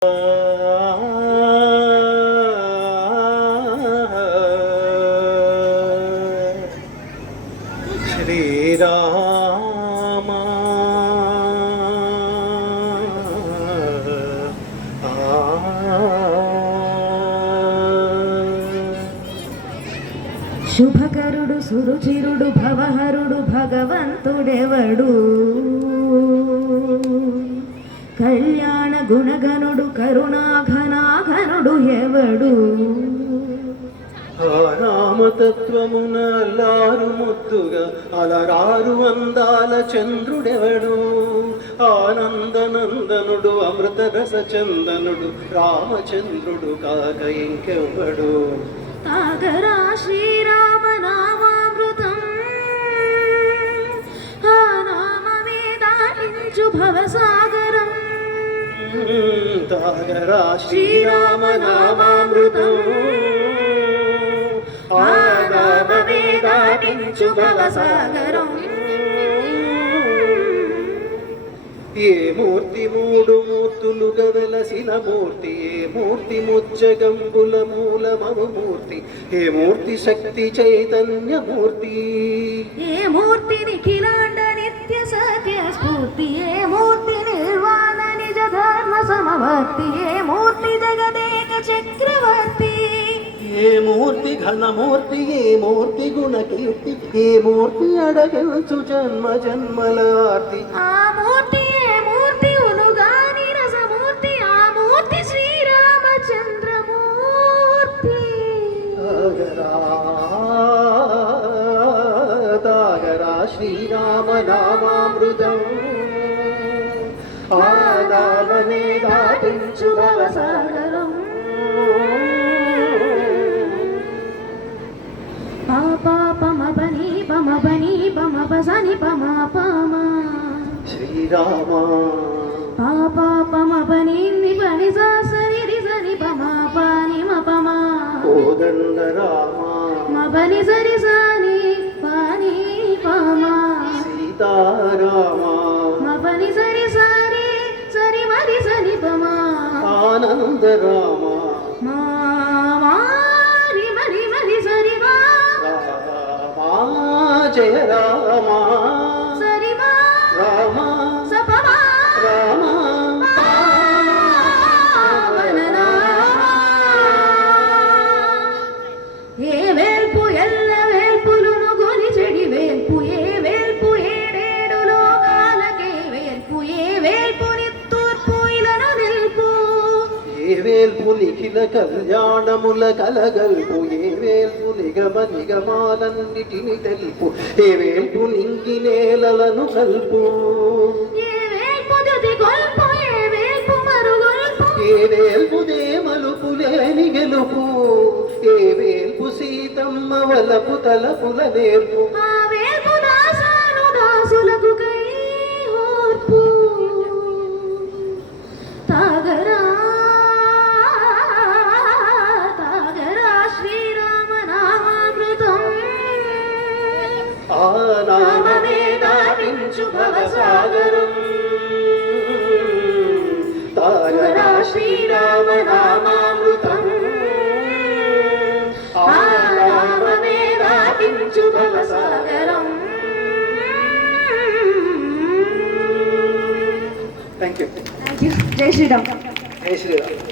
శ్రీరామ శుభకరుడు సురుచిరుడు భవహరుడు భగవంతుడెవడు, కళ్యాణ గుణగనుడు కరుణాఘనాఘనుడు ఎవడు. రామతత్వమున అల్లారు ముద్దుగా అలరారు అందాల చంద్రుడెవడు, ఆనందనందనుడు అమృతరస చందనుడు రామచంద్రుడు కాక ఇంకెవ్వడు. తాగరా శ్రీరామ నామామృతం, ఆ నామమే దాటించు భవసాగరం. తాగరా శ్రీరామ నామామృతం, ఆ నామమే దాటించు భవసాగరం. ఏ మూర్తి మూడు మూర్తులుగా వెలసిన మూర్తి, ఏ మూర్తి ముజ్జగంబుల మూలమము మూర్తి, ఏ మూర్తి శక్తి చైతన్య మూర్తి, ఏ మూర్తి నిఖిలాండ నిత్య సత్య స్ఫూర్తి, ఏ మూర్తి నిర్వాణ నిజ ధర్మ సమవర్తి, ఏ మూర్తి జగదేక చక్రవర్తి, ఏ మూర్తి ఘనమూర్తి, ఏ మూర్తి గుణకీర్తి, ఏ మూర్తి అడగల్చు జన్మ జన్మల ఆర్తి. ఆ మూర్తి ఏ మూర్తి ఉనుగాని రసమూర్తి, ఆ మూర్తి శ్రీరామచంద్రమూర్తి. తాగరా శ్రీరామ నామామృతం, ఆ నామమే దాటించు భవసాగరం. పమబని పమబని పమబసని పమపమ శ్రీరామ. పమబని నిబని సరి రిసని పమపని మపమ కోదండ రామ. మబని సరి సని పని పమ సీతారామ. మబని సరి సరి సరి మరి సని పమ ఆనంద రామ. మారి మరి మరి సరి మా జయ రామ. సరి మా రామ సపమ రామ. ఏ వేల్పు ఎల్ల వేల్పులును గొని చెడి వేల్పు, ఏ వేల్పు ఏడేడు లోకాలకే వేల్పు, ఏ వేల్పు నిత్తూర్పు ఇలను నిల్పు, ఏ వేల్పు నిఖిల కళ్యాణముల కలగల్పు, ఏ వేల్పు నిగమ నిగమాలన్నిటిని తెలుపు, ఏ వేల్పు నింగి నేలలను కల్పు, ఏ వేల్పు దుది గొల్పు, ఏ వేల్పు మరుగొల్పు, ఏ వేల్పు దేమలుపు లేని గెలుపు, ఏ వేల్పు సీతమ్మ వలపు తలపుల నేర్పు, ఆ వేల్పు దాసాను దాసులకు కై ఓర్పు. తాగరా తాగరా శ్రీరామ నామామృతం, ఆ నామమే దాటించు భవసాగరం. తాగరా శ్రీరామ నామామృతం, ఆ నామమే దాటించు భవసాగరం. Thank you. జై శ్రీరామ్. జై శ్రీరామ్.